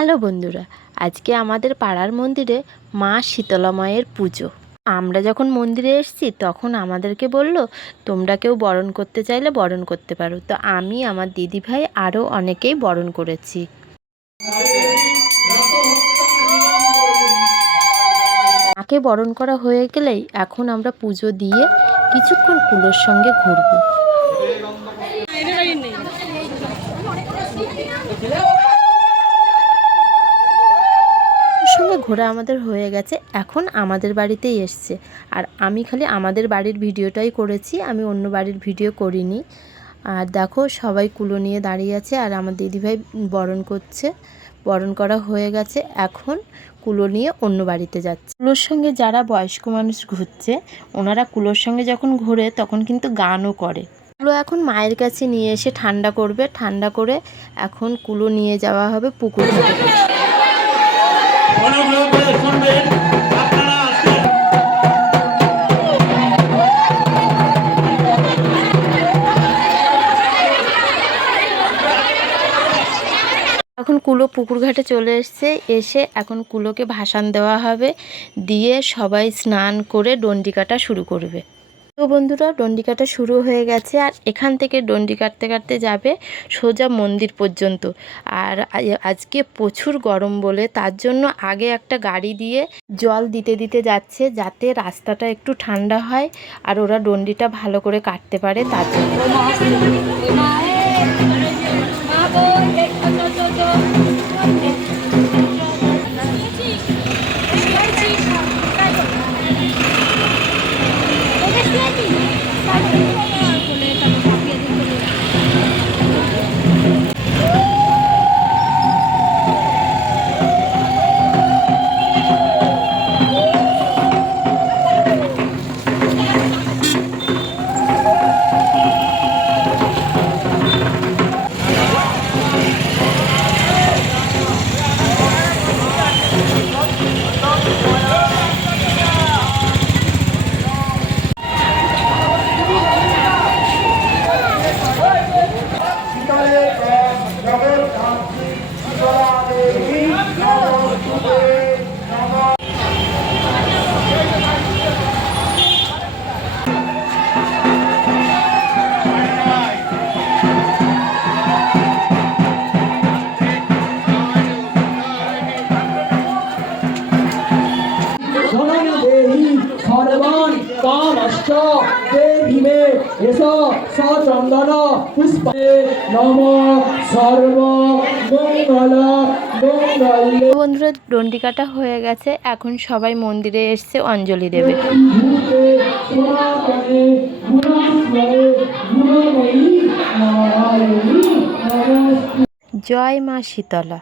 Hello বন্ধুরা, আজকে আমাদের পাড়ার মন্দিরে মা শীতলামায়ের পুজো। আমরা যখন মন্দিরে এসেছি, তখন আমাদেরকে বলল, তোমরা কেউ বরণ করতে চাইলে বরণ করতে পারো। তো আমি, আমার দিদি ভাই আরও অনেকেই বরণ করেছি। মাকে বরণ করা হয়ে গেলেই এখন আমরা পুজো দিয়ে কিছুক্ষণ কুলোর সঙ্গে ঘুরবো। ঘোরা আমাদের হয়ে গেছে, এখন আমাদের বাড়িতেই এসছে। আর আমি খালি আমাদের বাড়ির ভিডিওটাই করেছি, আমি অন্য বাড়ির ভিডিও করিনি। আর দেখো, সবাই কুলো নিয়ে দাঁড়িয়ে আছে আর আমার দিদিভাই বরণ করছে। বরণ করা হয়ে গেছে, এখন কুলো নিয়ে অন্য বাড়িতে যাচ্ছে। কুলোর সঙ্গে যারা বয়স্ক মানুষ ঘুরছে, ওনারা কুলোর সঙ্গে যখন ঘোরে তখন কিন্তু গানও করে। কুলো এখন মায়ের কাছে নিয়ে এসে ঠান্ডা করবে, ঠান্ডা করে এখন কুলো নিয়ে যাওয়া হবে পুকুর এখন কুলো পুকুর ঘাটে চলে এসছে। এসে এখন কুলোকে ভাসান দেওয়া হবে। দিয়ে সবাই স্নান করে ডন্ডি কাটা শুরু করবে। তো বন্ধুরা, ডন্ডি কাটা শুরু হয়ে গেছে আর এখান থেকে ডন্ডি কাটতে কাটতে যাবে সোজা মন্দির পর্যন্ত। আর আজকে প্রচুর গরম বলে, তার জন্য আগে একটা গাড়ি দিয়ে জল দিতে দিতে যাচ্ছে যাতে রাস্তাটা একটু ঠান্ডা হয় আর ওরা ডন্ডিটা ভালো করে কাটতে পারে তার জন্য। কামশ্চ তে ভীমে এস সচন্দন পুষ্পে নম সর্ব মঙ্গল মঙ্গলে বন্ধুরা ডন্ডি কাটা হয়ে গেছে। এখন সবাই মন্দিরে এসছে অঞ্জলি দেবে। জয় মা শীতলা।